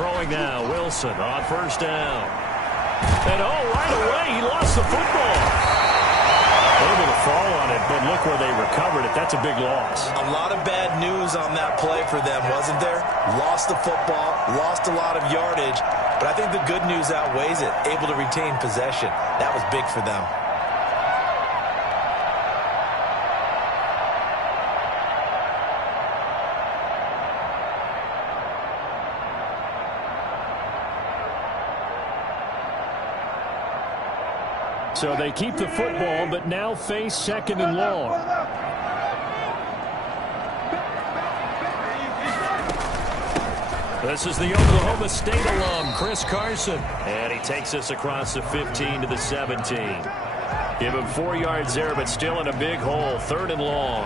Throwing now, Wilson on first down. And right away, he lost the football. Able to fall on it, but look where they recovered it. That's a big loss. A lot of bad news on that play for them, wasn't there? Lost the football, lost a lot of yardage, but I think the good news outweighs it. Able to retain possession. That was big for them. So they keep the football, but now face second and long. This is the Oklahoma State alum, Chris Carson. And he takes us across the 15 to the 17. Give him 4 yards there, but still in a big hole, third and long.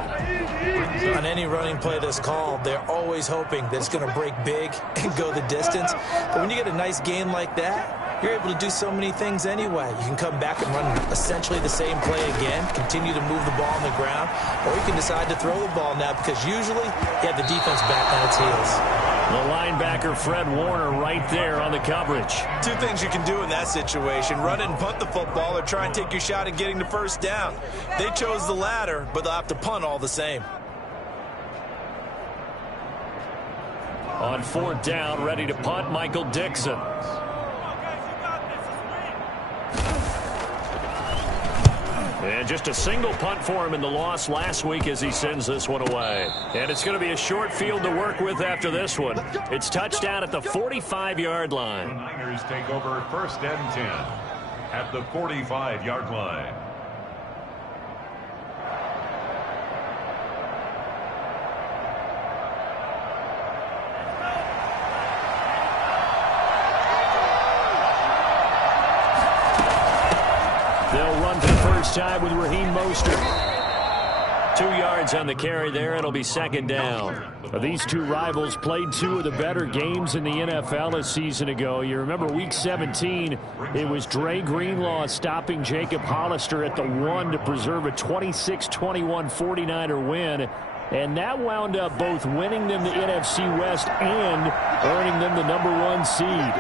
On any running play that's called, they're always hoping that it's going to break big and go the distance. But when you get a nice gain like that, you're able to do so many things anyway. You can come back and run essentially the same play again, continue to move the ball on the ground, or you can decide to throw the ball now because usually you have the defense back on its heels. The linebacker, Fred Warner, right there on the coverage. 2 things you can do in that situation: run and punt the football, or try and take your shot at getting the first down. They chose the latter, but they'll have to punt all the same. On 4th down, ready to punt, Michael Dixon. And just a single punt for him in the loss last week as he sends this one away. And it's going to be a short field to work with after this one. It's touchdown at the 45-yard line. The Niners take over 1st and 10 at the 45-yard line. They'll run for the first time with Raheem Mostert. 2 yards on the carry there. It'll be 2nd down. These two rivals played 2 of the better games in the NFL a season ago. You remember Week 17, it was Dre Greenlaw stopping Jacob Hollister at the 1 to preserve a 26-21 49er win. And that wound up both winning them the NFC West and earning them the #1 seed.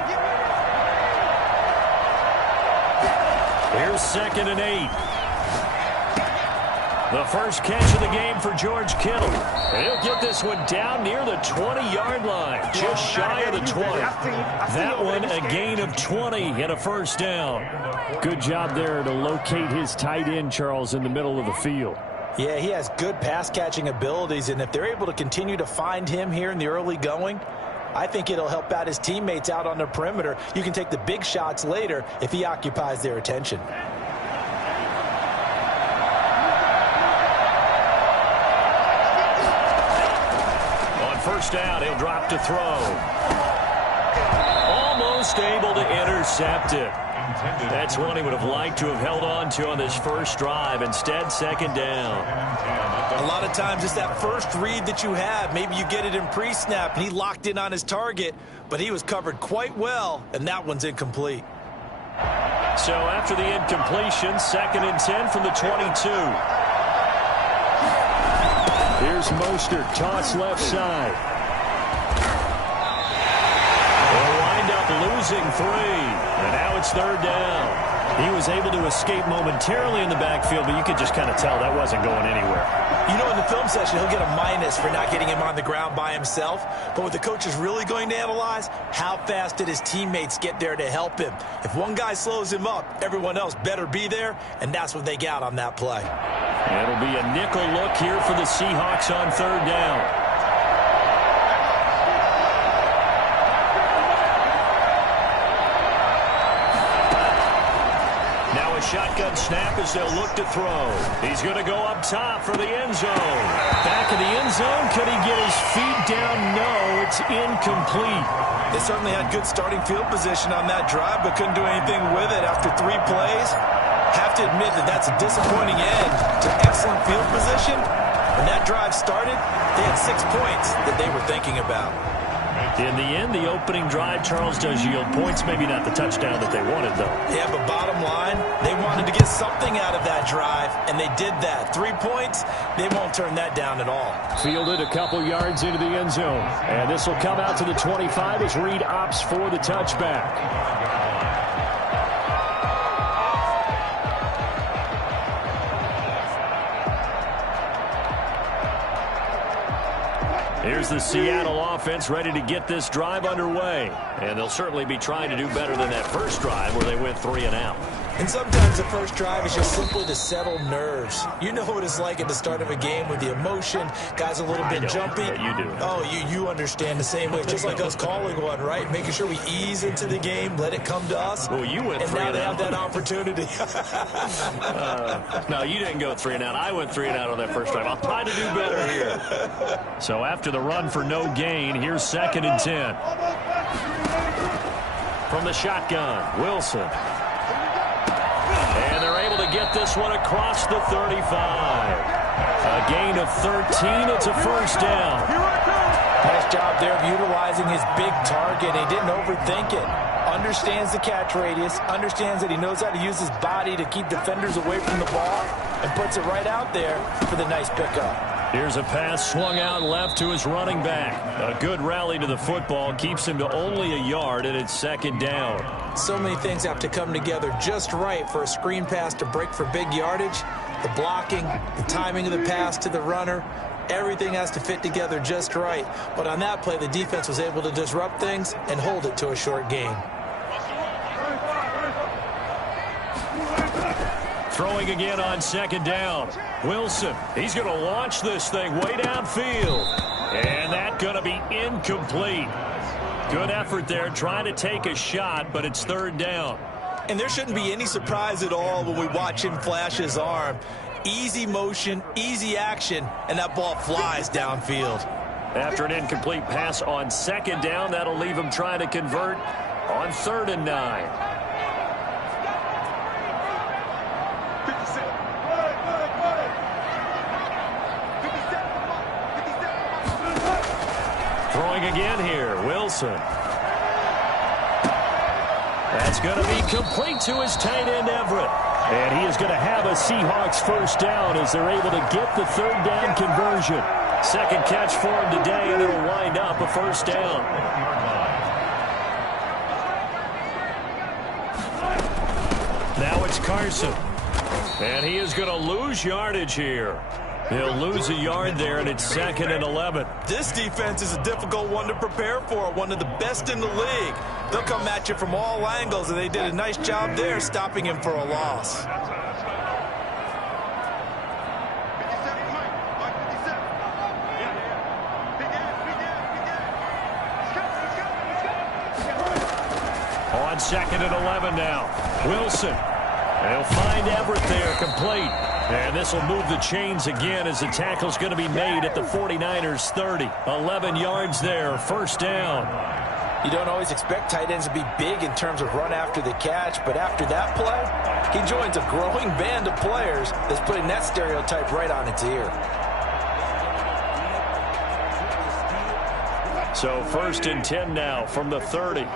Here's 2nd and 8. The first catch of the game for George Kittle. And he'll get this one down near the 20-yard line, just shy of the 20. That one a gain of 20 and a first down. Good job there to locate his tight end, Charles, in the middle of the field. Yeah, he has good pass-catching abilities, and if they're able to continue to find him here in the early going, I think it'll help out his teammates out on the perimeter. You can take the big shots later if he occupies their attention. On first down, he'll drop to throw. Almost able to intercept it. That's one he would have liked to have held on to on this first drive. Instead, 2nd down. A lot of times it's that first read that you have. Maybe you get it in pre-snap, and he locked in on his target, but he was covered quite well, and that one's incomplete. So after the incompletion, 2nd and 10 from the 22. Here's Mostert, toss left side. They'll wind up losing 3, and now it's 3rd down. He was able to escape momentarily in the backfield, but you could just kind of tell that wasn't going anywhere. You know, in the film session, he'll get a minus for not getting him on the ground by himself. But what the coach is really going to analyze, how fast did his teammates get there to help him? If one guy slows him up, everyone else better be there, and that's what they got on that play. It'll be a nickel look here for the Seahawks on 3rd down. Shotgun snap as they'll look to throw. He's going to go up top for the end zone. Back in the end zone. Could he get his feet down? No, it's incomplete. They certainly had good starting field position on that drive, but couldn't do anything with it after 3 plays. Have to admit that that's a disappointing end to excellent field position. When that drive started, they had 6 points that they were thinking about. In the end, the opening drive, Charles, does yield points. Maybe not the touchdown that they wanted, though. Yeah, but bottom line, they wanted to get something out of that drive, and they did that. 3 points, they won't turn that down at all. Fielded a couple yards into the end zone. And this will come out to the 25 as Reed opts for the touchback. Here's the Seattle offense ready to get this drive underway. And they'll certainly be trying to do better than that first drive where they went 3 and out. And sometimes the first drive is just simply to settle nerves. You know what it's like at the start of a game with the emotion. Guys a little bit jumpy. You do. Oh, you understand the same way. Just like us calling one, right? Making sure we ease into the game, let it come to us. Well, you went 3 and out. And now they have that opportunity. No, you didn't go 3 and out. I went 3 and out on that first drive. I'll try to do better here. So after the run for no gain, here's 2nd and 10. From the shotgun, Wilson. And they're able to get this one across the 35. A gain of 13. It's a first down. Nice job there of utilizing his big target. He didn't overthink it. Understands the catch radius. Understands that he knows how to use his body to keep defenders away from the ball. And puts it right out there for the nice pickup. Here's a pass swung out left to his running back. A good rally to the football. Keeps him to only a yard, and it's 2nd down. So many things have to come together just right for a screen pass to break for big yardage. The blocking, the timing of the pass to the runner, everything has to fit together just right. But on that play, the defense was able to disrupt things and hold it to a short gain. Throwing again on 2nd down. Wilson, he's going to launch this thing way downfield. And that's going to be incomplete. Good effort there, trying to take a shot, but it's 3rd down. And there shouldn't be any surprise at all when we watch him flash his arm. Easy motion, easy action, and that ball flies downfield. After an incomplete pass on 2nd down, that'll leave him trying to convert on 3rd and 9. Throwing again here, Wilson. That's going to be complete to his tight end, Everett. And he is going to have a Seahawks first down as they're able to get the 3rd down conversion. 2nd catch for him today, and it'll wind up a first down. Now it's Carson. And he is going to lose yardage here. He'll lose a yard there, and it's 2nd and 11. This defense is a difficult one to prepare for, one of the best in the league. They'll come at you from all angles, and they did a nice job there stopping him for a loss. On 2nd and 11 now. Wilson. They'll find Everett there, complete. And this will move the chains again as the tackle's going to be made at the 49ers 30. 11 yards there, first down. You don't always expect tight ends to be big in terms of run after the catch, but after that play, he joins a growing band of players that's putting that stereotype right on its ear. So 1st and 10 now from the 30.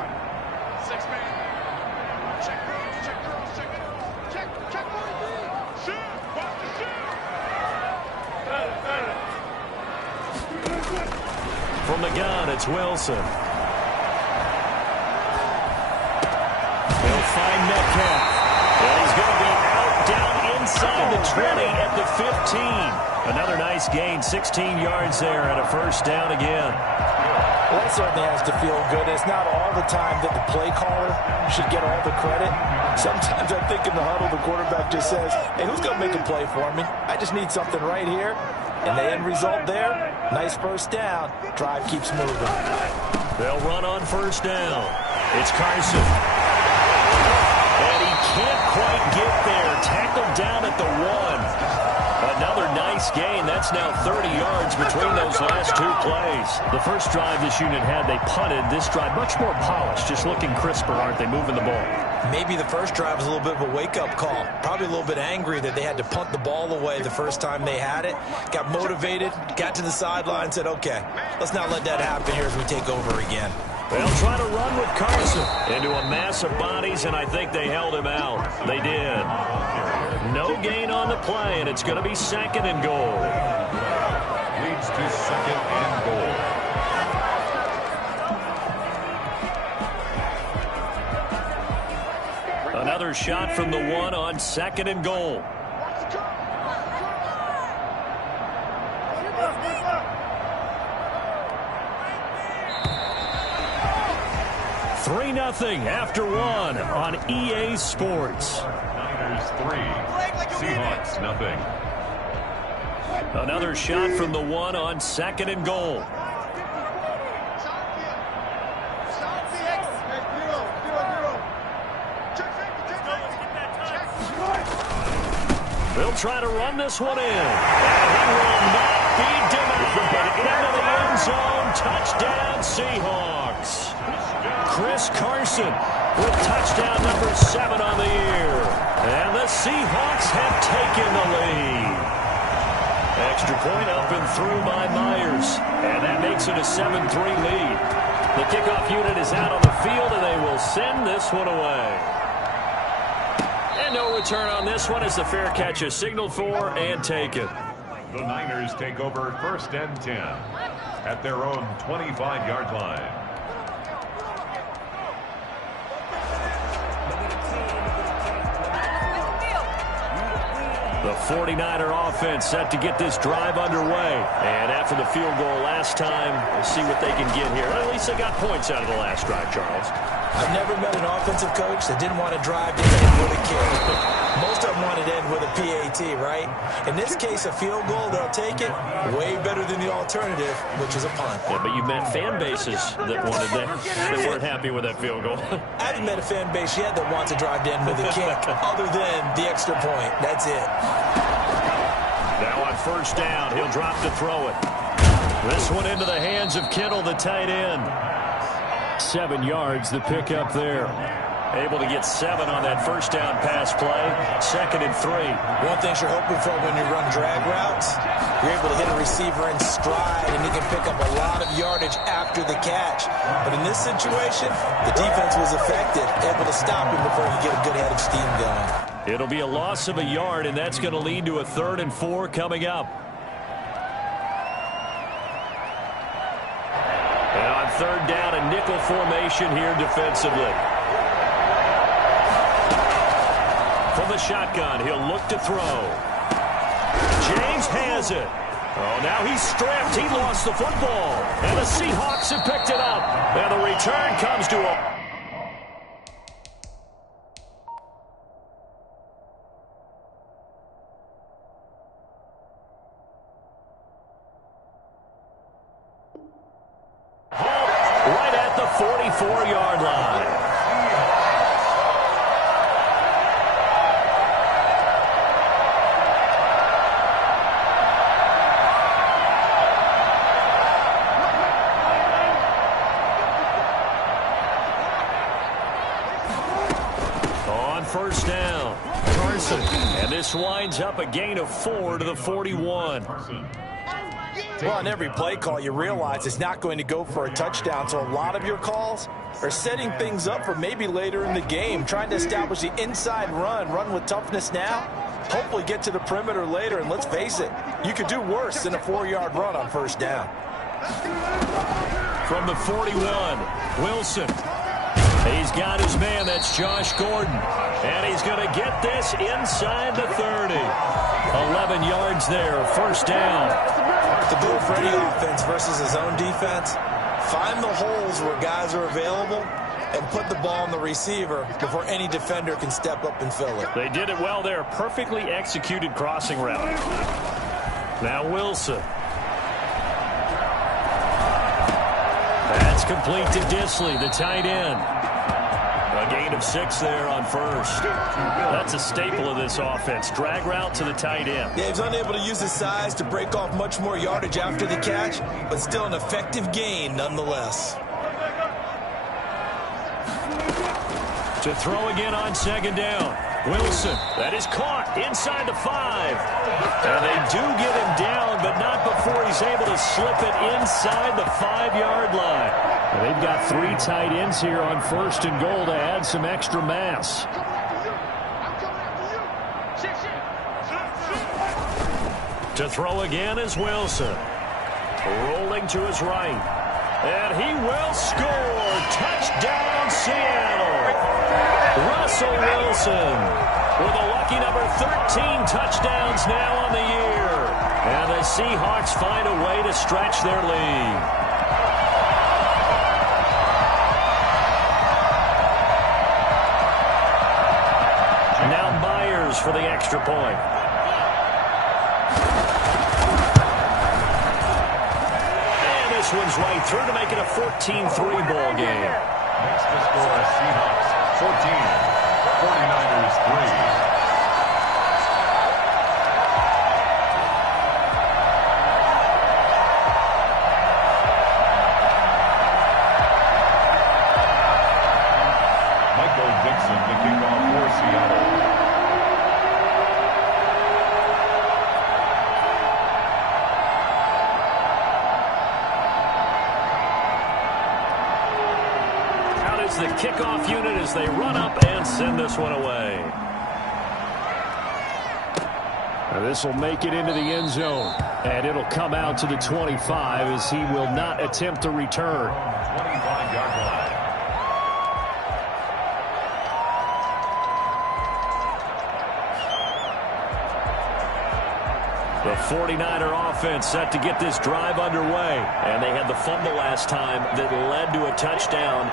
From the gun, it's Wilson. They'll find Metcalf. And he's going to be out down inside the 20 at the 15. Another nice gain, 16 yards there and a first down again. Well, that certainly has to feel good. It's not all the time that the play caller should get all the credit. Sometimes I think in the huddle, the quarterback just says, hey, who's going to make a play for me? I just need something right here. And the end result there, nice first down. Drive keeps moving. They'll run on first down. It's Carson. And he can't quite get there. Tackled down at the 1. Another nice gain. That's now 30 yards between those last 2 plays. The first drive this unit had, they punted. This drive, much more polished, just looking crisper, aren't they, moving the ball? Maybe the first drive was a little bit of a wake-up call. Probably a little bit angry that they had to punt the ball away the first time they had it. Got motivated, got to the sideline, said, okay, let's not let that happen here as we take over again. They'll try to run with Carson into a mass of bodies, and I think they held him out. They did. play, and it's going to be second and goal. Leads to second and goal. Another shot from the one on second and goal. Three 0 after one on EA Sports. Niners 3, Seahawks 0. Another shot from the one on second and goal. They'll try to run this one in. And he will not be denied. Into the end zone. Touchdown, Seahawks. Chris Carson with touchdown number 7 on the year. And the Seahawks have taken the lead. Extra point up and through by Myers. And that makes it a 7-3 lead. The kickoff unit is out on the field, and they will send this one away. And no return on this one as the fair catch is signaled for and taken. The Niners take over first and 10 at their own 25-yard line. The 49er offense set to get this drive underway. And after the field goal last time, we'll see what they can get here. At least they got points out of the last drive, Charles. I've never met an offensive coach that didn't want to drive to end with a kick. Most of them wanted to end with a PAT, right? In this case, a field goal, they'll take it. Way better than the alternative, which is a punt. Yeah, but you've met fan bases that wanted that. They weren't happy with that field goal. I haven't met a fan base yet that wants to drive to end with a kick, other than the extra point. That's it. Now on first down, he'll drop to throw it. This one into the hands of Kittle, the tight end. 7 yards, the pickup there. Able to get 7 on that first down pass play. Second and 3. One thing you're hoping for when you run drag routes, you're able to hit a receiver in stride, and he can pick up a lot of yardage after the catch. But in this situation, the defense was effective, able to stop him before he get a good head of steam going. It'll be a loss of a yard, and that's going to lead to a 3rd and 4 coming up. And on third down, a nickel formation here defensively. From the shotgun, he'll look to throw. James has it. Oh, now he's stripped. He lost the football. And the Seahawks have picked it up. And the return comes to a... right at the 44-yard line. On first down, Carson. And this winds up a gain of 4 to the 41. Well, on every play call, you realize it's not going to go for a touchdown, so a lot of your calls are setting things up for maybe later in the game, trying to establish the inside run with toughness now, hopefully get to the perimeter later, and let's face it, you could do worse than a 4-yard run on first down. From the 41, Wilson. He's got his man, that's Josh Gordon. And he's going to get this inside the 30. 11 yards there, first down. The goal for any offense versus his own defense, find the holes where guys are available and put the ball on the receiver before any defender can step up and fill it. They did it well there. Perfectly executed crossing route. Now Wilson. That's complete to Disley, the tight end. A gain of 6 there on first. That's a staple of this offense. Drag route to the tight end. Yeah, he's unable to use his size to break off much more yardage after the catch, but still an effective gain nonetheless. To throw again on second down. Wilson, that is caught inside the 5. And they do get him down, but not before he's able to slip it inside the 5-yard line. And they've got 3 tight ends here on first and goal to add some extra mass. To throw again is Wilson. Rolling to his right. And he will score. Touchdown, Seattle. Russell Wilson with a lucky number 13 touchdowns now on the year. And the Seahawks find a way to stretch their lead. Now Myers for the extra point. And this one's right through to make it a 14-3 ball game. Next to score, Seahawks 14, 49ers 3. The kickoff for Seattle. Out is the kickoff unit as they run up and send this one away. Now this will make it into the end zone, and it'll come out to the 25 as he will not attempt to return. 25-yard line. The 49er offense set to get this drive underway. And they had the fumble last time that led to a touchdown.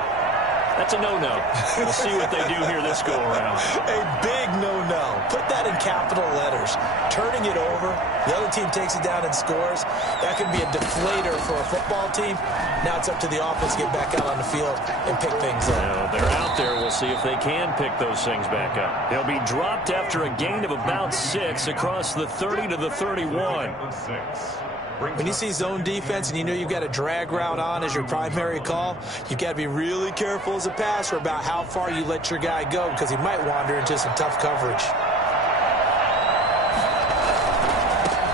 That's a no-no. We'll see what they do here this go-around. A big no-no. Put that in capital letters. Turning it over, the other team takes it down and scores. That can be a deflator for a football team. Now it's up to the offense to get back out on the field and pick things up. Now, they're out there. We'll see if they can pick those things back up. They'll be dropped after a gain of about 6 across the 30 to the 31. When you see zone defense and you know you've got a drag route on as your primary call, you've got to be really careful as a passer about how far you let your guy go because he might wander into some tough coverage.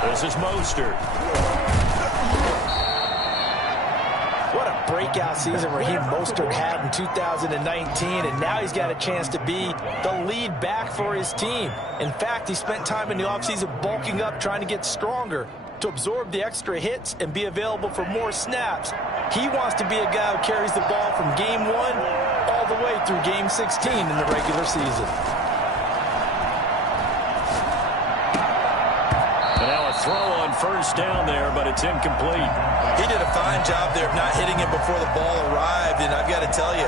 This is Mostert. What a breakout season Raheem Mostert had in 2019, and now he's got a chance to be the lead back for his team. In fact, he spent time in the offseason bulking up, trying to get stronger, to absorb the extra hits and be available for more snaps. He wants to be a guy who carries the ball from game 1 all the way through game 16 in the regular season. And now a throw on first down there, but it's incomplete. He did a fine job there of not hitting it before the ball arrived, and I've got to tell you,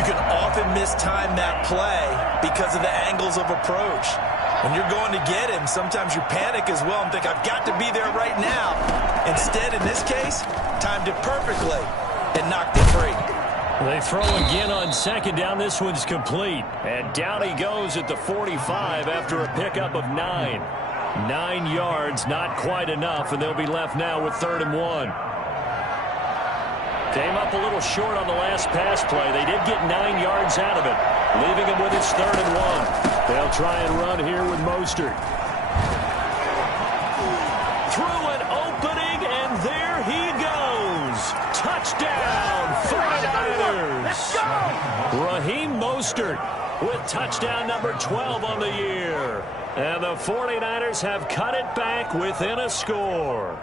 you can often mistime that play because of the angles of approach. When you're going to get him, sometimes you panic as well and think, I've got to be there right now. Instead, in this case, timed it perfectly and knocked it free. They throw again on second down. This one's complete. And down he goes at the 45 after a pickup of 9. 9 yards, not quite enough, and they'll be left now with 3rd and 1. Came up a little short on the last pass play. They did get 9 yards out of it, leaving him with his 3rd and 1. They'll try and run here with Mostert. Through an opening, and there he goes. Touchdown, 49ers. Raheem Mostert with touchdown number 12 on the year. And the 49ers have cut it back within a score.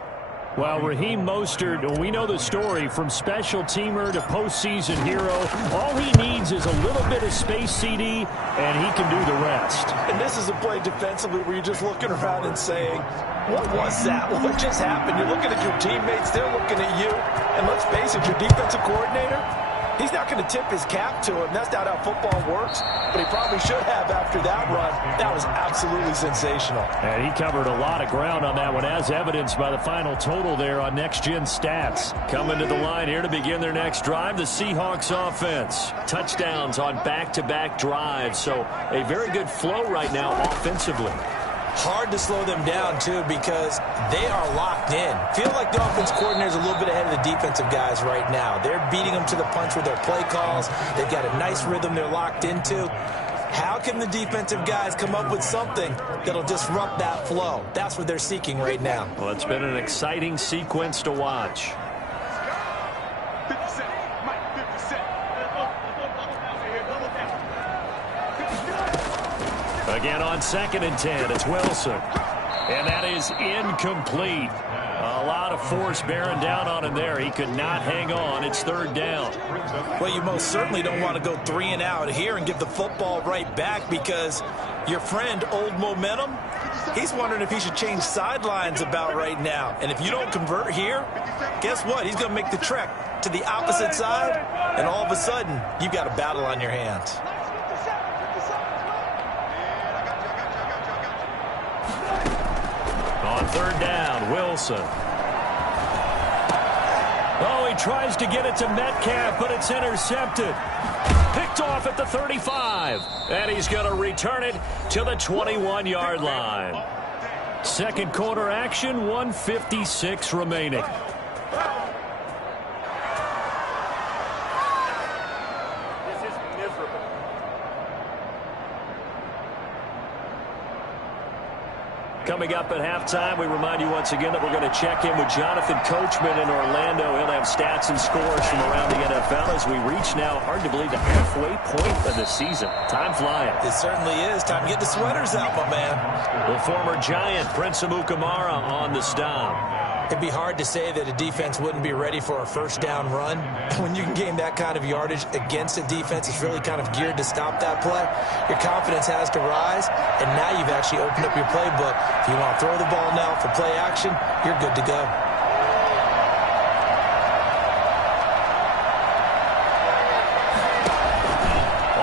Well, Raheem Mostert, we know the story, from special teamer to postseason hero. All he needs is a little bit of space, CD, and he can do the rest. And this is a play defensively where you're just looking around and saying, what was that? What just happened? You're looking at your teammates, they're looking at you. And let's face it, your defensive coordinator, he's not going to tip his cap to him. That's not how football works, but he probably should have after that run. That was absolutely sensational. And he covered a lot of ground on that one, as evidenced by the final total there on Next Gen Stats. Coming to the line here to begin their next drive, the Seahawks offense. Touchdowns on back-to-back drives, so a very good flow right now offensively. Hard to slow them down, too, because they are locked in. Feel like the offense coordinator is a little bit ahead of the defensive guys right now. They're beating them to the punch with their play calls. They've got a nice rhythm they're locked into. How can the defensive guys come up with something that'll disrupt that flow? That's what they're seeking right now. Well, it's been an exciting sequence to watch. Again on 2nd and 10, it's Wilson. And that is incomplete. A lot of force bearing down on him there. He could not hang on. It's third down. Well, you most certainly don't want to go 3 and out here and give the football right back, because your friend, Old Momentum, he's wondering if he should change sidelines about right now. And if you don't convert here, guess what? He's going to make the trek to the opposite side, and all of a sudden, you've got a battle on your hands. On third down, Wilson. Oh, he tries to get it to Metcalf, but it's intercepted. Picked off at the 35. And he's going to return it to the 21-yard line. Second quarter action, 1:56 remaining. Coming up at halftime, we remind you once again that we're going to check in with Jonathan Coachman in Orlando. He'll have stats and scores from around the NFL as we reach now, hard to believe, the halfway point of the season. Time flying. It certainly is. Time to get the sweaters out, my man. The former Giant, Prince Amukamara, on the stop. It'd be hard to say that a defense wouldn't be ready for a first down run. When you can gain that kind of yardage against a defense that's really kind of geared to stop that play, your confidence has to rise, and now you've actually opened up your playbook. If you want to throw the ball now for play action, you're good to go.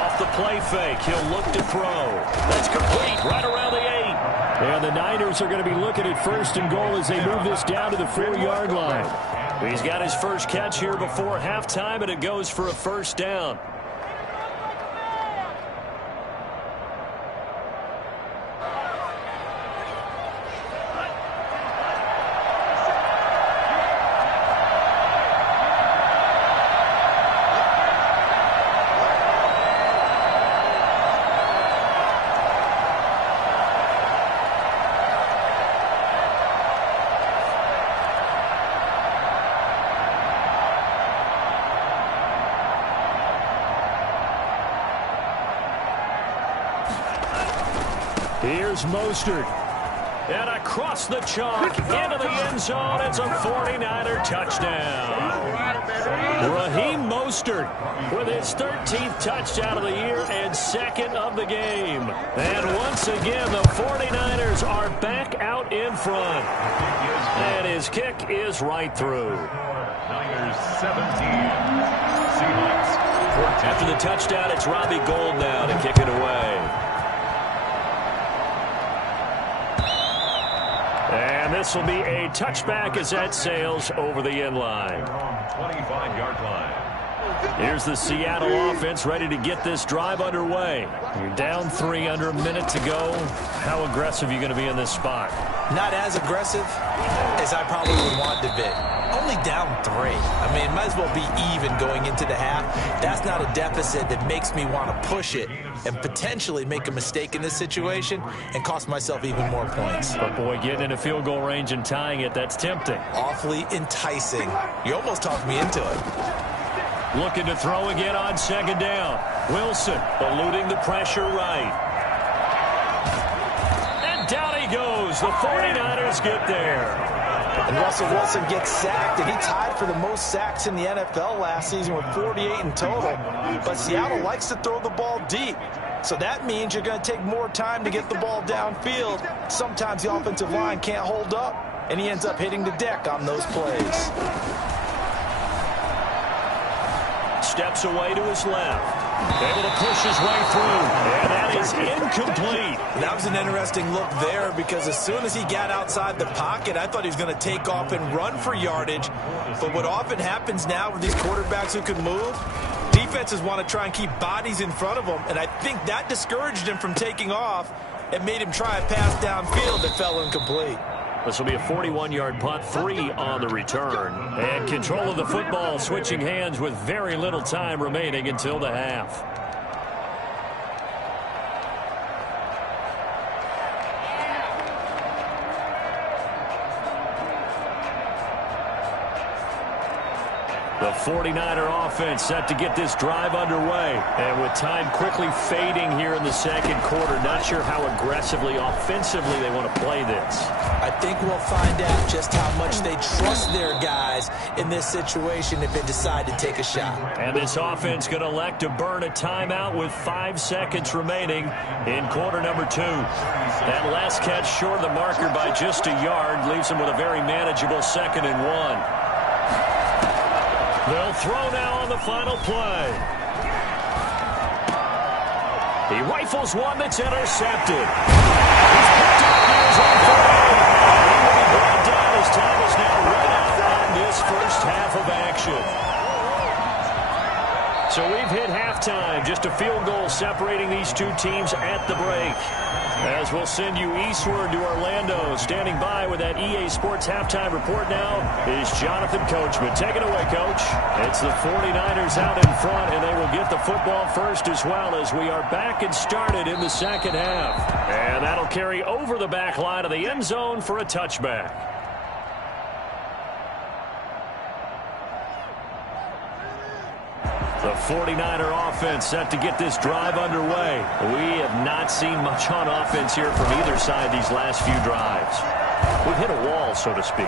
Off the play fake, he'll look to throw. That's complete, right around the 8. And the Niners are going to be looking at first and goal as they move this down to the 4-yard line. He's got his first catch here before halftime, and it goes for a first down. Here's Mostert. And across the chalk into the end zone. It's a 49er touchdown. Raheem Mostert with his 13th touchdown of the year and second of the game. And once again, the 49ers are back out in front. And his kick is right through. Niners 17. Seahawks 14. After the touchdown, it's Robbie Gould now to kick it away. And this will be a touchback as that sails over the end line. 25-yard line. Here's the Seattle offense ready to get this drive underway. You're down 3 under a minute to go. How aggressive are you going to be in this spot? Not as aggressive as I probably would want to be. Only down 3. I mean, it might as well be even going into the half. That's not a deficit that makes me want to push it and potentially make a mistake in this situation and cost myself even more points. But, boy, getting in a field goal range and tying it, that's tempting. Awfully enticing. You almost talked me into it. Looking to throw again on second down. Wilson eluding the pressure right. And down he goes. The 49ers get there. And Russell Wilson gets sacked, and he tied for the most sacks in the NFL last season with 48 in total. But Seattle likes to throw the ball deep. So that means you're going to take more time to get the ball downfield. Sometimes the offensive line can't hold up, and he ends up hitting the deck on those plays. Steps away to his left. Able to push his way through. And that is incomplete. That was an interesting look there, because as soon as he got outside the pocket, I thought he was going to take off and run for yardage. But what often happens now with these quarterbacks who can move, defenses want to try and keep bodies in front of them. And I think that discouraged him from taking off and made him try a pass downfield that fell incomplete. This will be a 41-yard punt, 3 on the return. And control of the football switching hands with very little time remaining until the half. The 49er offense set to get this drive underway. And with time quickly fading here in the second quarter, not sure how aggressively, offensively they want to play this. I think we'll find out just how much they trust their guys in this situation if they decide to take a shot. And this offense going to elect to burn a timeout with 5 seconds remaining in quarter number 2. That last catch short of the marker by just a yard leaves them with a very manageable 2nd and 1. They'll throw now on the final play. He rifles one that's intercepted. He's picked up near his own 40. He will be brought down as time is now run out on this first half of action. So we've hit halftime. Just a field goal separating these two teams at the break. As we'll send you eastward to Orlando. Standing by with that EA Sports halftime report now is Jonathan Coachman. Take it away, Coach. It's the 49ers out in front, and they will get the football first as well as we are back and started in the second half. And that'll carry over the back line of the end zone for a touchback. The 49er offense set to get this drive underway. We have not seen much on offense here from either side these last few drives. We've hit a wall, so to speak.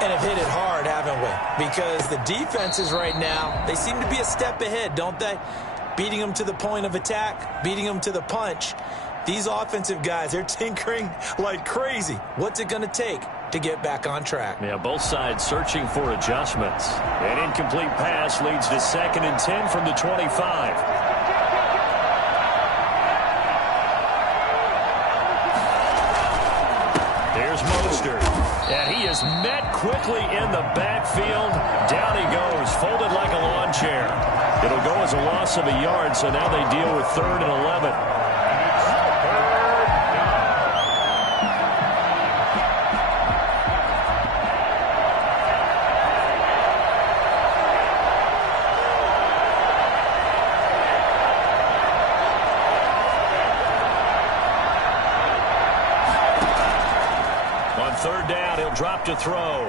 And have hit it hard, haven't we? Because the defenses right now, they seem to be a step ahead, don't they? Beating them to the point of attack, beating them to the punch. These offensive guys, they're tinkering like crazy. What's it going to take to get back on track? Yeah, both sides searching for adjustments. An incomplete pass leads to 2nd and 10 from the 25. Here's Mostert. And he is met quickly in the backfield. Down he goes, folded like a lawn chair. It'll go as a loss of a yard, so now they deal with 3rd and 11. Drop to throw.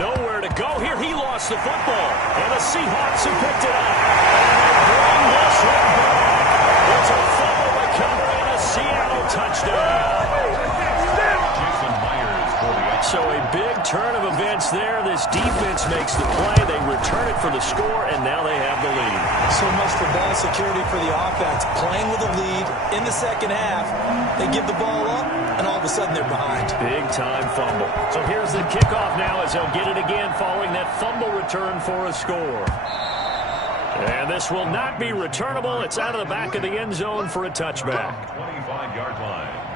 Nowhere to go here. He lost the football. And the Seahawks have picked it up. And they bring this one back. It's a fumble recovery and a Seattle touchdown. So a big turn of events there. This defense makes the play. They return it for the score, and now they have the lead. So much for ball security for the offense. Playing with a lead in the second half. They give the ball up, and all of a sudden they're behind. Big-time fumble. So here's the kickoff now as they'll get it again following that fumble return for a score. And this will not be returnable. It's out of the back of the end zone for a touchback. 25-yard line.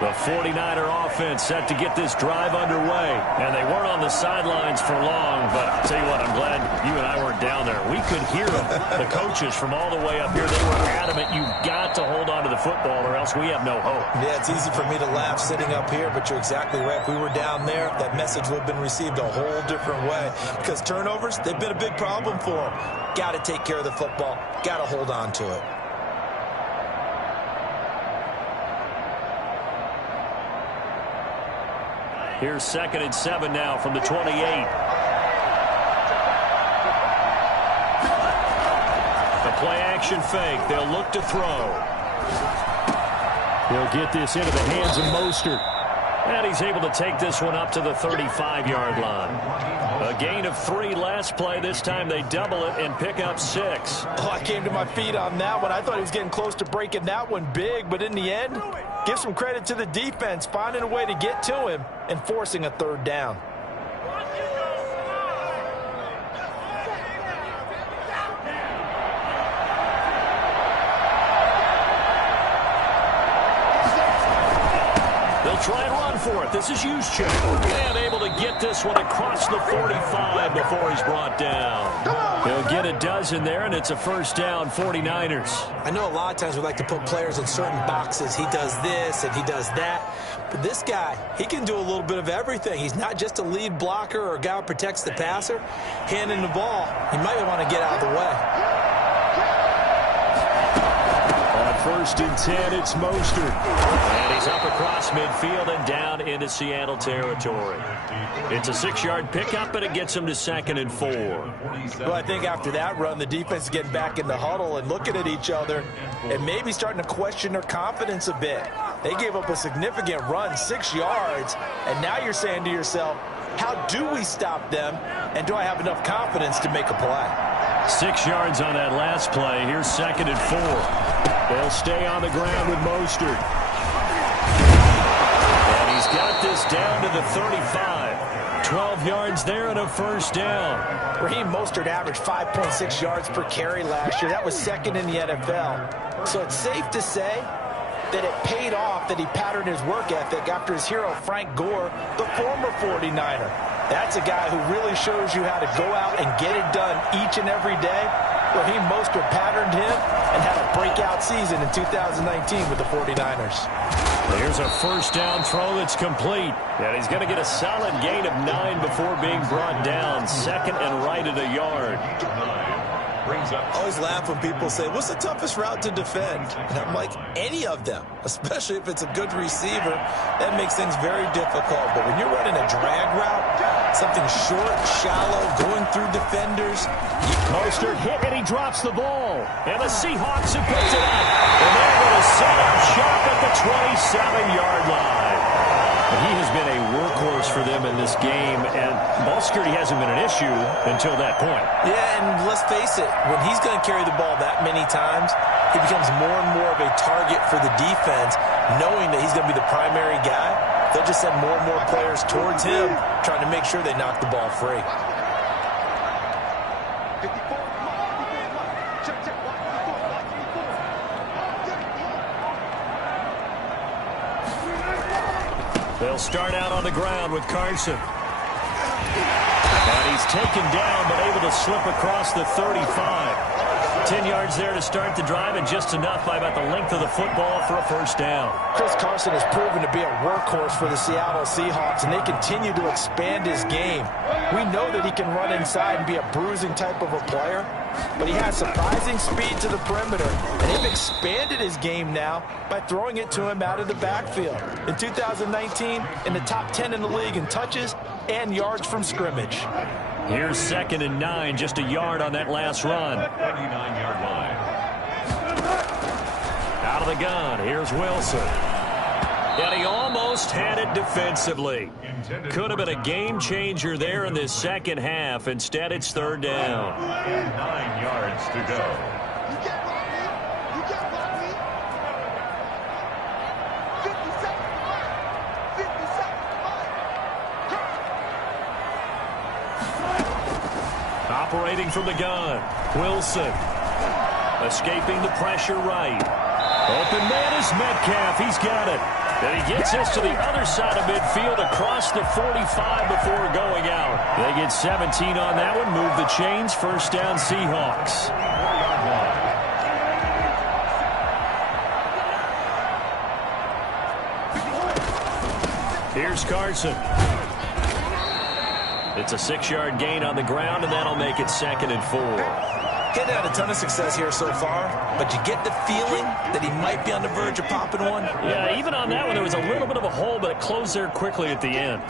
The 49er offense set to get this drive underway. And they weren't on the sidelines for long, but I'll tell you what, I'm glad you and I weren't down there. We could hear them, the coaches from all the way up here. They were adamant, you've got to hold on to the football or else we have no hope. Yeah, it's easy for me to laugh sitting up here, but you're exactly right. If we were down there, that message would have been received a whole different way. Because turnovers, they've been a big problem for them. Got to take care of the football. Got to hold on to it. Here's 2nd and 7 now from the 28. The play-action fake. They'll look to throw. He'll get this into the hands of Mostert. And he's able to take this one up to the 35-yard line. A gain of 3 last play. This time they double it and pick up 6. Oh, I came to my feet on that one. I thought he was getting close to breaking that one big, but in the end, give some credit to the defense, finding a way to get to him and forcing a 3rd down. They'll try and run for it. This is Juszczyk. And able to get this one across the 45 before he's brought down. He'll get a dozen there, and it's a first down, 49ers. I know a lot of times we like to put players in certain boxes. He does this and he does that. But this guy, he can do a little bit of everything. He's not just a lead blocker or a guy who protects the passer. Handing the ball, he might want to get out of the way. First and 10, it's Mostert. And he's up across midfield and down into Seattle territory. It's a 6-yard pickup, but it gets him to 2nd and 4. Well, I think after that run, the defense is getting back in the huddle and looking at each other and maybe starting to question their confidence a bit. They gave up a significant run, 6 yards, and now you're saying to yourself, how do we stop them, and do I have enough confidence to make a play? 6 yards on that last play. Here's 2nd and 4. They'll stay on the ground with Mostert. And he's got this down to the 35. 12 yards there and a first down. Raheem Mostert averaged 5.6 yards per carry last year. That was 2nd in the NFL. So it's safe to say that it paid off that he patterned his work ethic after his hero Frank Gore, the former 49er. That's a guy who really shows you how to go out and get it done each and every day. Raheem Mostert patterned him and had a breakout season in 2019 with the 49ers. Here's a first down throw that's complete. And he's going to get a solid gain of 9 before being brought down. 2nd and right at a yard. I always laugh when people say, what's the toughest route to defend? And I'm like, any of them, especially if it's a good receiver. That makes things very difficult. But when you're running a drag route, something short, shallow, going through defenders. Mostert hit and he drops the ball. And the Seahawks have picked it up. And they're going to set up shop at the 27-yard line. He has been a workhorse for them in this game, and ball security hasn't been an issue until that point. Yeah, and let's face it, when he's going to carry the ball that many times, he becomes more and more of a target for the defense, knowing that he's going to be the primary guy. They'll just send more and more players towards him, trying to make sure they knock the ball free. They'll start out on the ground with Carson. And he's taken down, but able to slip across the 35. 10 yards there to start the drive, and just enough by about the length of the football for a first down. Chris Carson has proven to be a workhorse for the Seattle Seahawks, and they continue to expand his game. We know that he can run inside and be a bruising type of a player, but he has surprising speed to the perimeter, and they've expanded his game now by throwing it to him out of the backfield. In 2019, in the top 10 in the league in touches and yards from scrimmage. Here's 2nd and 9, just a yard on that last run. 39-yard line. Out of the gun, here's Wilson. And he almost had it defensively. Could have been a game changer there in this second half. Instead, it's 3rd down. And 9 yards to go. Operating from the gun, Wilson. Escaping the pressure right. Open man is Metcalf. He's got it. And he gets us to the other side of midfield across the 45 before going out. They get 17 on that one. Move the chains. First down, Seahawks. Here's Carson. It's a 6-yard gain on the ground, and that'll make it 2nd and 4. Getting had a ton of success here so far, but you get the feeling that he might be on the verge of popping one. Yeah, even on that one, there was a little bit of a hole, but it closed there quickly at the end.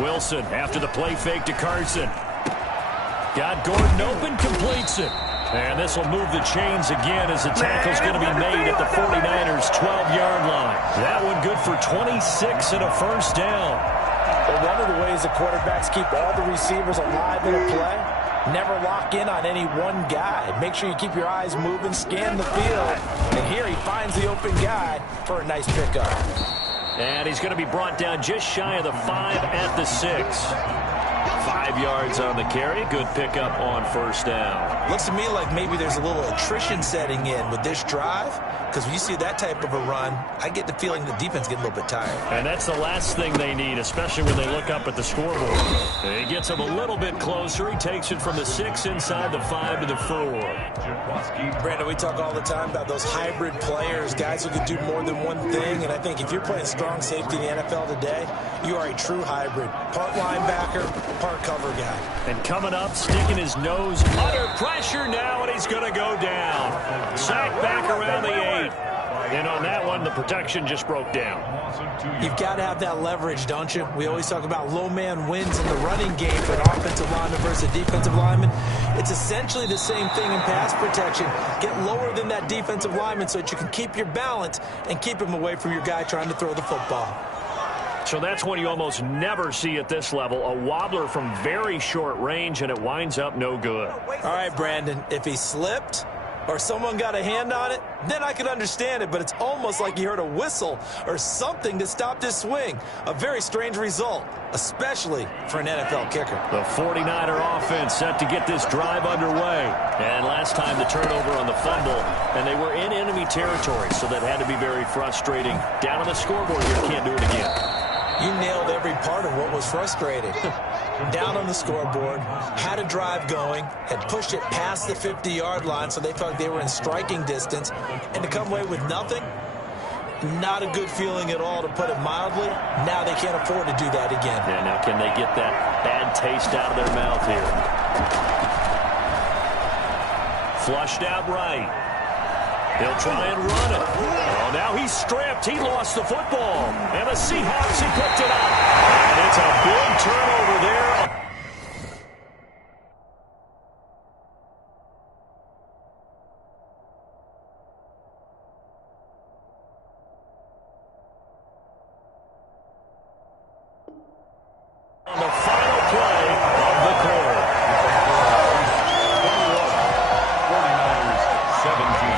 Wilson, after the play fake to Carson. Got Gordon open, completes it. And this will move the chains again as the tackle's going to be made at the 49ers' 12-yard line. That one good for 26 and a first down. Well, one of the ways the quarterbacks keep all the receivers alive in a play, never lock in on any one guy. Make sure you keep your eyes moving, scan the field. And here he finds the open guy for a nice pickup. And he's going to be brought down just shy of the 5 at the 6. 5 yards on the carry. Good pickup on first down. Looks to me like maybe there's a little attrition setting in with this drive. because when you see that type of a run, I get the feeling the defense get a little bit tired. And that's the last thing they need, especially when they look up at the scoreboard. He gets him a little bit closer. He takes it from the 6 inside the 5 to the 4. Brandon, we talk all the time about those hybrid players, guys who can do more than one thing. And I think if you're playing strong safety in the NFL today, you are a true hybrid. Part linebacker, part cover guy. And coming up, sticking his nose under pressure now, and he's going to go down. Sacked back around the 8. And on that one, the protection just broke down. You've got to have that leverage, don't you? We always talk about low man wins in the running game for an offensive lineman versus a defensive lineman. It's essentially the same thing in pass protection. Get lower than that defensive lineman so that you can keep your balance and keep him away from your guy trying to throw the football. So that's one you almost never see at this level. A wobbler from very short range, and it winds up no good. All right, Brandon, if he slipped or someone got a hand on it, then I could understand it, but it's almost like he heard a whistle or something that stopped his swing. A very strange result, especially for an NFL kicker. The 49er offense set to get this drive underway. And last time the turnover on the fumble, and they were in enemy territory, so that had to be very frustrating. Down on the scoreboard here, can't do it again. You nailed every part of what was frustrating. Down on the scoreboard, had a drive going, had pushed it past the 50-yard line so they felt they were in striking distance, and to come away with nothing, not a good feeling at all, to put it mildly. Now they can't afford to do that again. Yeah, now can they get that bad taste out of their mouth here? Flushed out right. He'll try and run it. Oh, now he's stripped. He lost the football. And the Seahawks, he picked it up. And it's a big turnover there. On the final play of the quarter. 49ers 17.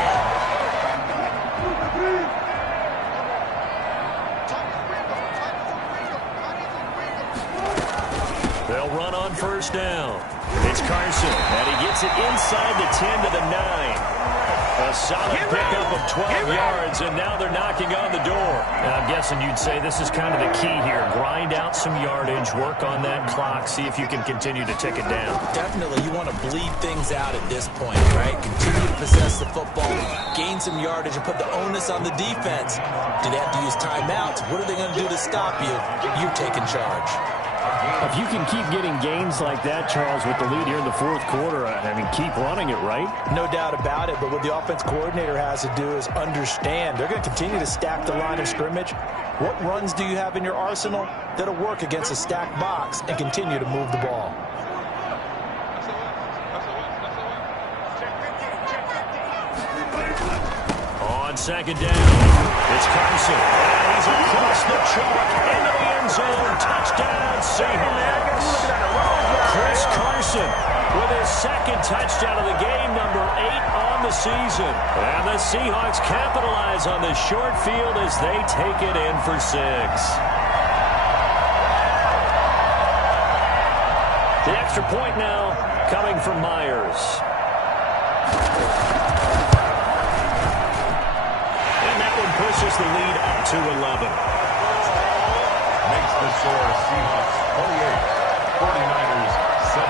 They'll run on first down. It's Carson, and he gets it inside the 10 to the 9. A solid pickup of 12 yards, and now they're knocking on the door. And I'm guessing you'd say this is kind of the key here. Grind out some yardage, work on that clock, see if you can continue to tick it down. Definitely, you want to bleed things out at this point, right? Continue to possess the football, gain some yardage, and put the onus on the defense. Do they have to use timeouts? What are they going to do to stop you? You're taking charge. If you can keep getting gains like that, Charles, with the lead here in the fourth quarter, I mean, keep running it, right? No doubt about it, but what the offense coordinator has to do is understand. They're going to continue to stack the line of scrimmage. What runs do you have in your arsenal that'll work against a stacked box and continue to move the ball? On second down, it's Carson. And he's across the chalk into the end zone. Touchdown, Seahawks. Chris Carson with his second touchdown of the game, number 8 on the season. And the Seahawks capitalize on this short field as they take it in for 6. The extra point now coming from Myers. Pushes the lead up to 11. Makes the score Seahawks 28, 49ers 17.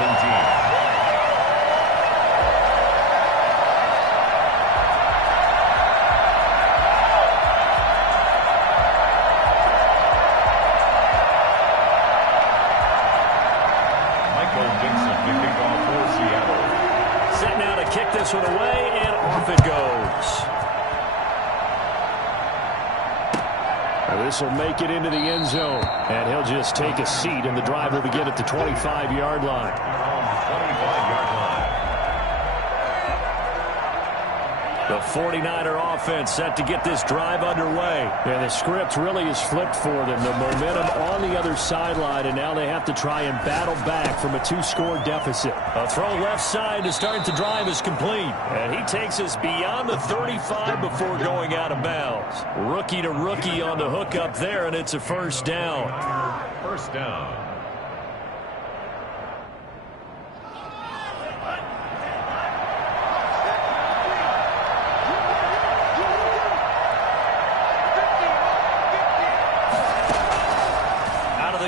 Michael Vincent to kick off for Seattle. Set now to kick this one away, and off it goes. This will make it into the end zone, and he'll just take a seat, and the drive will begin at the 25-yard line. 25-yard line. The 49er offense set to get this drive underway. And the script really is flipped for them. The momentum on the other sideline, and now they have to try and battle back from a 2-score deficit. A throw left side to start the drive is complete. And he takes us beyond the 35 before going out of bounds. Rookie to rookie on the hook up there, and it's a first down. First down.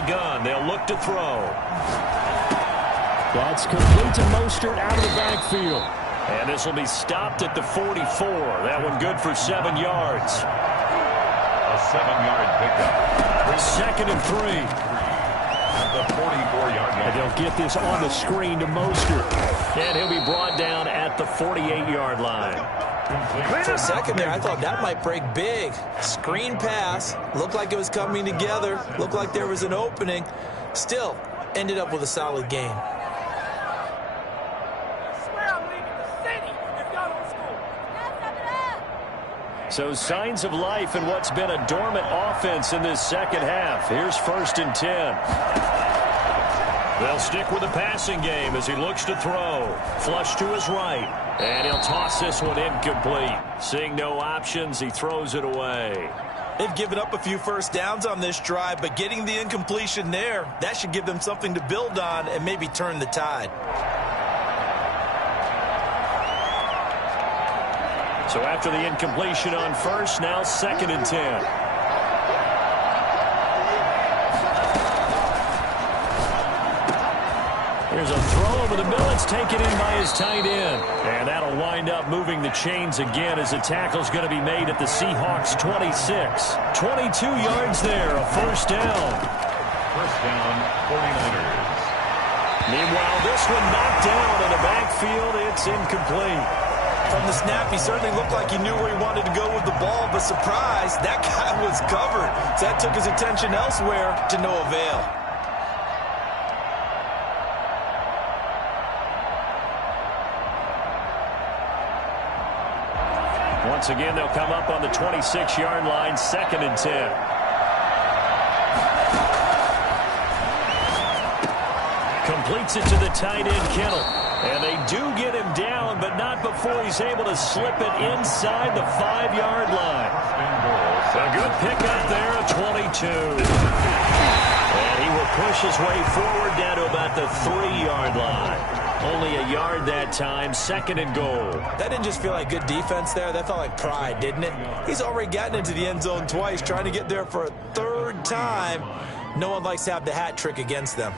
gun. They'll look to throw. That's complete to Mostert out of the backfield. And this will be stopped at the 44. That one good for 7 yards. A 7-yard pickup. 2nd and 3. At the 44-yard line. And they'll get this on the screen to Mostert. And he'll be brought down at the 48-yard line. For a second there, I thought that might break big. Screen pass. Looked like it was coming together. Looked like there was an opening. Still, ended up with a solid game. So signs of life in what's been a dormant offense in this second half. Here's 1st and 10. They'll stick with the passing game as he looks to throw. Flush to his right. And he'll toss this one incomplete. Seeing no options, he throws it away. They've given up a few first downs on this drive, but getting the incompletion there, that should give them something to build on and maybe turn the tide. So after the incompletion on 1st, now 2nd and 10. Here's a throw over the middle. It's taken in by his tight end. And that'll wind up moving the chains again as the tackle's going to be made at the Seahawks 26. 22 yards there, a 1st down. 1st down, 49ers. Meanwhile, this one knocked down in the backfield. It's incomplete. From the snap, he certainly looked like he knew where he wanted to go with the ball, but surprise, that guy was covered. So that took his attention elsewhere to no avail. Once again, they'll come up on the 26-yard line, 2nd and 10. Completes it to the tight end, Kittle. And they do get him down, but not before he's able to slip it inside the 5-yard line. A good pickup there at 22. And he will push his way forward down to about the 3-yard line. Only a yard that time, 2nd and goal. That didn't just feel like good defense there. That felt like pride, didn't it? He's already gotten into the end zone twice, trying to get there for a 3rd time. No one likes to have the hat trick against them.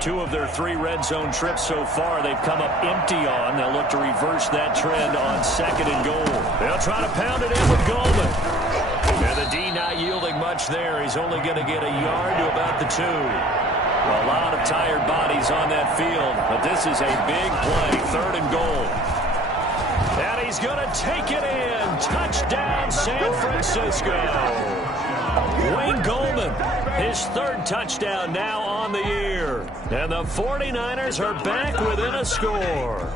Two of their 3 red zone trips so far, they've come up empty on. They'll look to reverse that trend on 2nd and goal. They'll try to pound it in with Goldman. And the D not yielding much there. He's only going to get a yard to about the 2. A lot of tired bodies on that field, but this is a big play. 3rd and goal. And he's going to take it in. Touchdown, San Francisco. Wayne Goldman, his 3rd touchdown now on the year. And the 49ers are back within a score.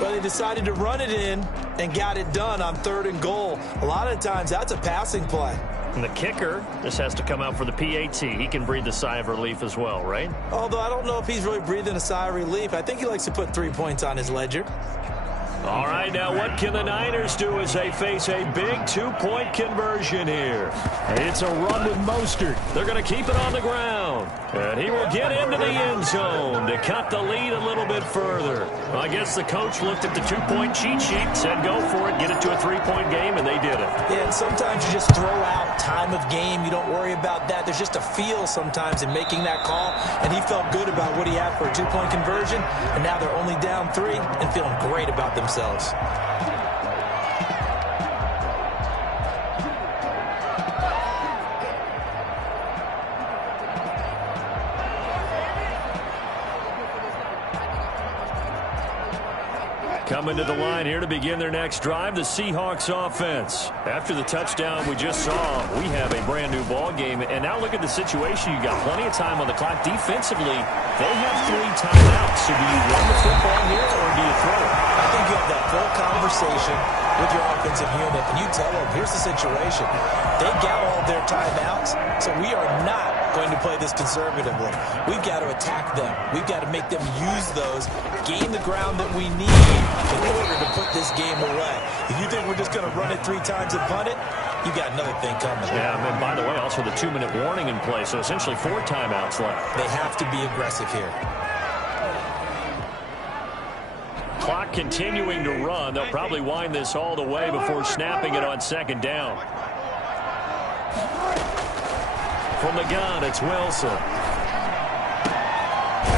Well, they decided to run it in and got it done on 3rd and goal. A lot of times, that's a passing play. And the kicker, this has to come out for the PAT. He can breathe a sigh of relief as well, right? Although I don't know if he's really breathing a sigh of relief. I think he likes to put 3 points on his ledger. All right, now what can the Niners do as they face a big 2-point conversion here? It's a run with Mostert. They're going to keep it on the ground. And he will get into the end zone to cut the lead a little bit further. I guess the coach looked at the 2-point cheat sheet, said go for it, get it to a 3-point game, and they did it. Yeah, and sometimes you just throw out time of game. You don't worry about that. There's just a feel sometimes in making that call, and he felt good about what he had for a 2-point conversion, and now they're only down 3 and feeling great about themselves. Coming to the line here to begin their next drive, the Seahawks offense. After the touchdown we just saw, we have a brand new ball game. And now look at the situation. You got plenty of time on the clock. Defensively, they have 3 timeouts. So do you run the football here or do you throw it? I think you have that full conversation with your offensive unit, and you tell them, here's the situation. They got all their timeouts, so we are not going to play this conservatively. We've got to attack them. We've got to make them use those, gain the ground that we need in order to put this game away. If you think we're just going to run it 3 times and punt it, you got another thing coming. Yeah, and by the way, also the 2-minute warning in play, so essentially 4 timeouts left. They have to be aggressive here. Clock continuing to run. They'll probably wind this all the way before snapping it on second down. From the gun, it's Wilson.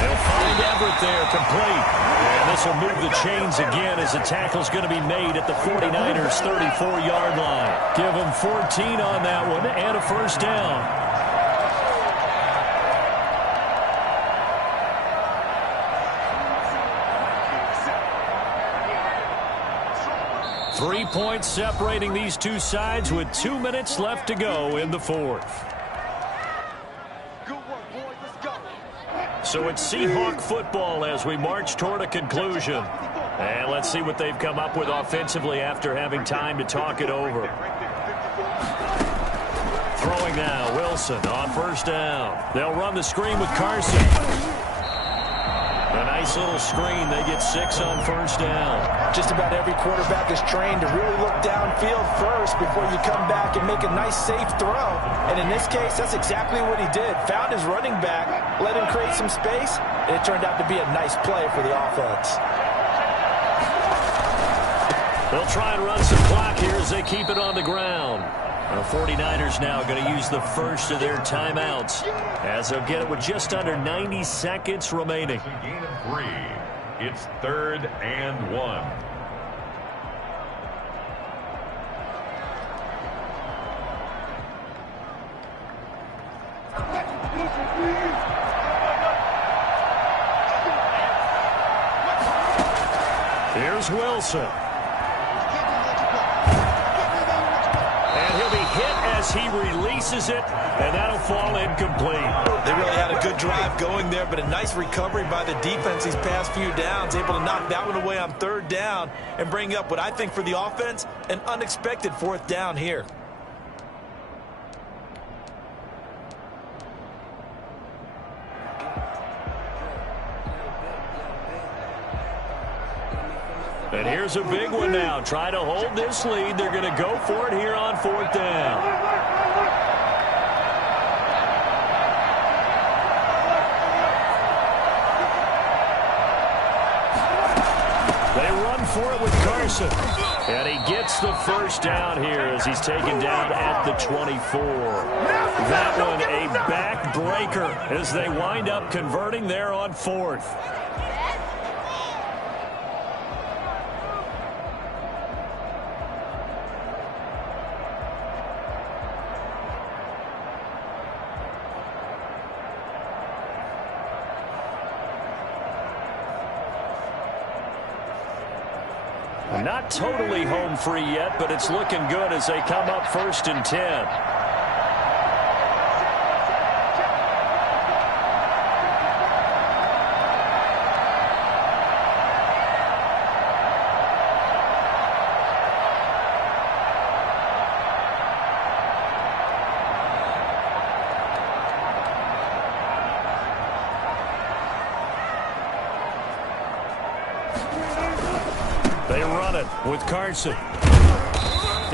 They'll find Everett there, complete. And this will move the chains again as the tackle's going to be made at the 49ers' 34-yard line. Give them 14 on that one and a first down. 3 points separating these two sides with 2 minutes left to go in the fourth. So it's Seahawk football as we march toward a conclusion. And let's see what they've come up with offensively after having time to talk it over. Throwing now, Wilson on first down. They'll run the screen with Carson. A nice little screen. They get 6 on first down. Just about every quarterback is trained to really look downfield first before you come back and make a nice, safe throw. And in this case, that's exactly what he did. Found his running back, let him create some space, and it turned out to be a nice play for the offense. They'll try and run some clock here as they keep it on the ground. The 49ers now going to use the first of their timeouts as they'll get it with just under 90 seconds remaining. Gain of 3. It's 3rd and 1. Here's Wilson. He releases it, and that'll fall incomplete. They really had a good drive going there, but a nice recovery by the defense these past few downs, able to knock that one away on 3rd down and bring up what I think for the offense, an unexpected 4th down here. And here's a big one now. Try to hold this lead. They're going to go for it here on 4th down. They run for it with Carson. And he gets the first down here as he's taken down at the 24. That one a backbreaker as they wind up converting there on 4th. Not totally home free yet, but it's looking good as they come up 1st and 10. They run it with Carson.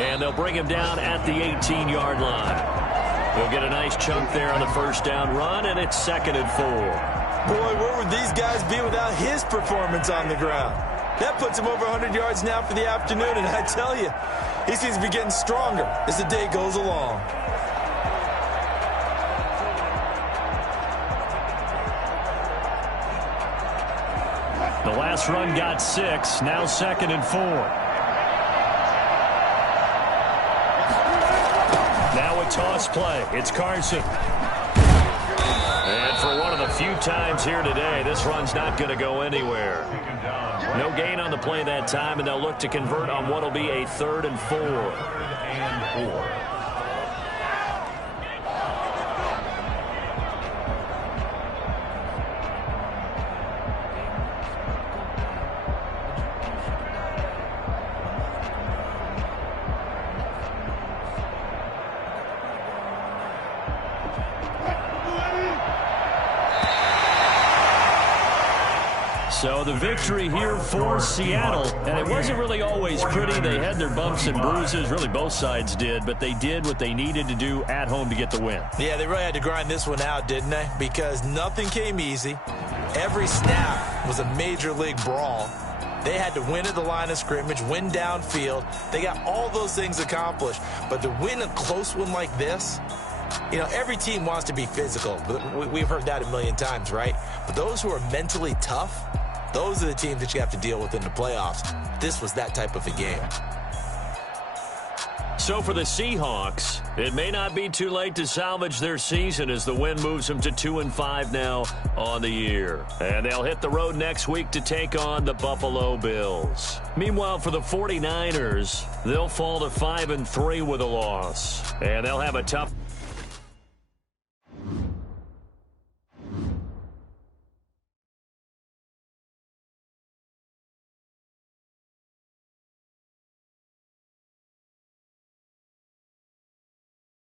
And they'll bring him down at the 18-yard line. He'll get a nice chunk there on the first down run, and it's 2nd and 4. Boy, where would these guys be without his performance on the ground? That puts him over 100 yards now for the afternoon, and I tell you, he seems to be getting stronger as the day goes along. The last run got 6, now 2nd and 4. Now a toss play. It's Carson. And for one of the few times here today, this run's not going to go anywhere. No gain on the play that time, and they'll look to convert on what will be a 3rd and 4. 3rd and 4. So the victory here for Seattle, and it wasn't really always pretty. They had their bumps and bruises, really both sides did, but they did what they needed to do at home to get the win. Yeah, they really had to grind this one out, didn't they? Because nothing came easy. Every snap was a major league brawl. They had to win at the line of scrimmage, win downfield. They got all those things accomplished. But to win a close one like this, you know, every team wants to be physical. We've heard that a million times, right? But those who are mentally tough, those are the teams that you have to deal with in the playoffs. This was that type of a game. So for the Seahawks, it may not be too late to salvage their season as the win moves them to 2-5 now on the year. And they'll hit the road next week to take on the Buffalo Bills. Meanwhile, for the 49ers, they'll fall to 5-3 with a loss. And they'll have a tough